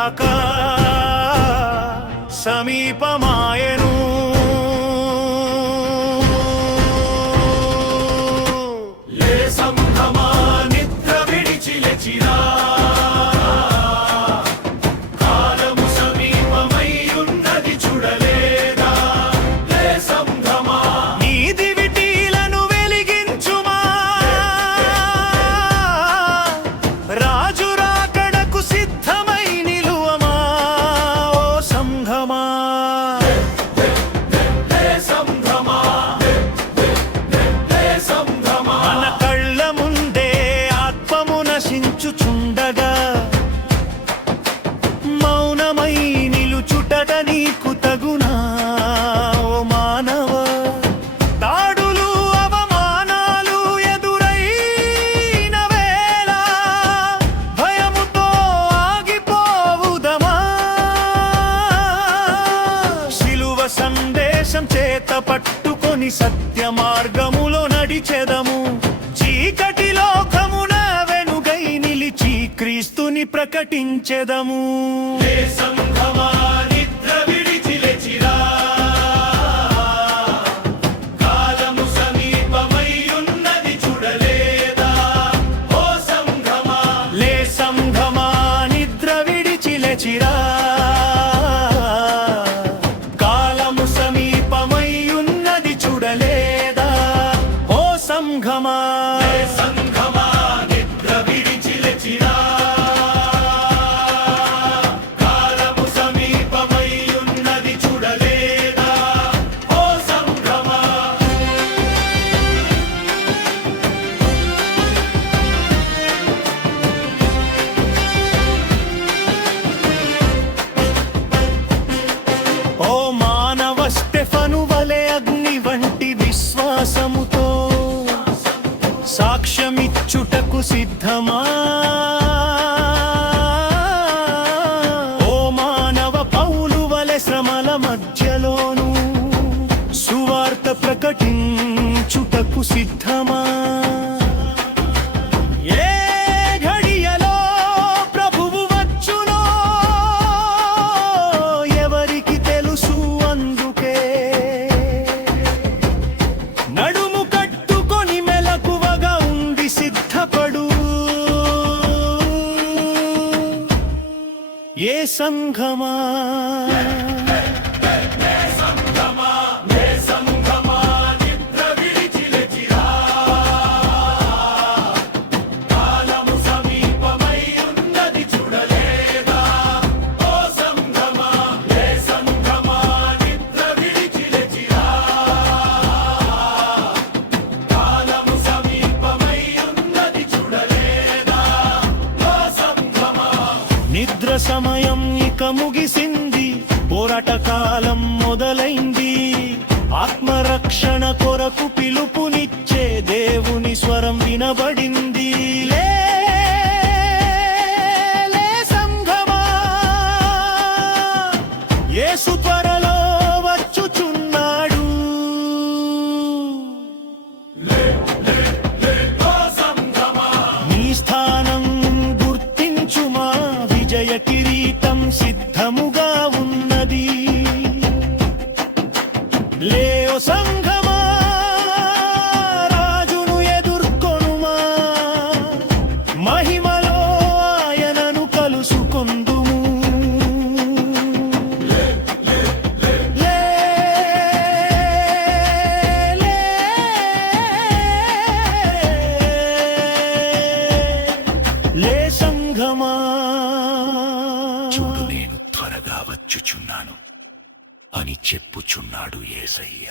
రాక సమీపమాయెను. లే సంఘమా, నిద్ర విడిచి లేచిరా, కాలము సమీపమై ఉన్నది చూడలేదా. లే సంఘమా, నీ దివిటీలను వెలిగించుమా, రాజు రాకడకు సిద్ధమై నిలువమా. ఓ సంఘమా, మన కళ్ళ ముందే ఆత్మము నశించుచుండగా మౌనమై నిలుచుటట నీకు తగునా. ఓ మానవ, దాడులు అవమానాలు ఎదురైన వేళ భయముతో ఆగిపోవుదమా. శిలువ సందేశం చేత పట్టుకొని సత్య మార్గములో నడిచెదము. చీకటి లోకమున వెనుగై నిలిచి క్రీస్తుని ప్రకటించెదము. లే సంఘమా, నిద్ర విడిచి లేచిరా, కాలము సమీపమై ఉన్నది చూడలేదా. ఓ సంఘమా, లే సంఘమా, నిద్ర విడిచి లేచిరా, కాలము సమీపమై ఉన్నది చూడలేదా. ఓ సంఘమా, లే సంఘమా, నిద్ర విడిచి లేచిరా, కాలము సమీపమై ఉన్నది చూడలేదా. ఓ సంఘమా. ఓ మానవ, స్టెఫను వలె అగ్ని వంటి విశ్వాసముతో సాక్ష్యమిచ్చుటకు సిద్ధమా. ఓ మానవ, పౌలు వలె శ్రమల మధ్యలోను సువార్త ప్రకటించుటకు సిద్ధమా. ఏ ఘడియలో ప్రభువు వచ్చునో ఎవరికి తెలుసు. అందుకే నడుము కట్టుకొని మెలకువగా ఉండి సిద్ధపడు. ఏ సంఘమా, నిద్ర విడిచి లేచిరా, కాలము సమీపమై ఉన్నది చూడలేదా. ఓ సంఘమా, లే సంఘమా, నిద్ర విడిచి లేచిరా, కాలము సమీపమై ఉన్నది చూడలేదా. ఓ సంఘమా. నిద్ర సమయం ఇక ముగిసింది, పోరాట కాలం మొదలైంది. ఆత్మరక్షణ కొరకు పిలుపునిచ్చే దేవుని స్వరం వినబడింది. లే లే సంఘమా, యేసు త్వరలో వచ్చుచున్నాడు. నీ స్థానం గుర్తించుమా, విజయ కిరీటం సిద్ధముగా ఉన్నది. లే ఓ సంఘమా, రాజును ఎదుర్కొనుమా, మహిమలో ఆయనను కలుసుకొందుము. లే లే, లే సంఘమా. చూడు, నేను త్వరగా వచ్చుచున్నాను అని చెప్పుచున్నాడు యేసయ్య.